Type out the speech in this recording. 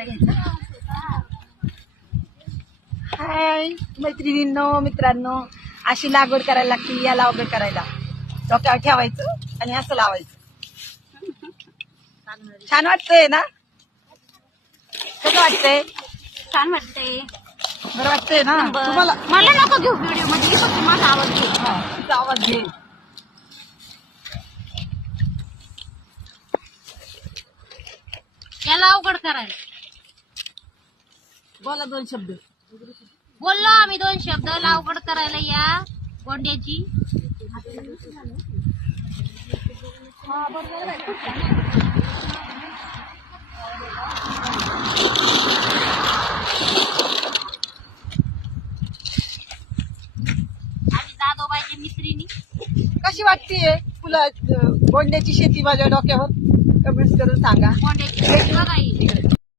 करायला घ्यायचं. हाय मैत्रिणींनो, मित्रांनो, अशी लागवड करायला लागते. या लागवड करायला डोक्यावर ठेवायचं आणि असं लावायचं. छान वाटतंय ना? कसं वाटतंय? छान वाटते. बरं वाटतंय ना तुम्हाला? मला नको घेऊ व्हिडिओ मध्ये, फक्त माझा आवाज घे. तुझा आवाज घे. याला अवघड करायला बोला 2 शब्द. बोललो आम्ही 2 शब्द. अवघड करायला या गोंड्याची. आणि दादोबाईच्या मित्रिणी. कशी वाटतेय तुला गोंड्याची शेती माझ्या डोक्यावर? कमेंट करून सांगा. गोंड्याची बघा ही.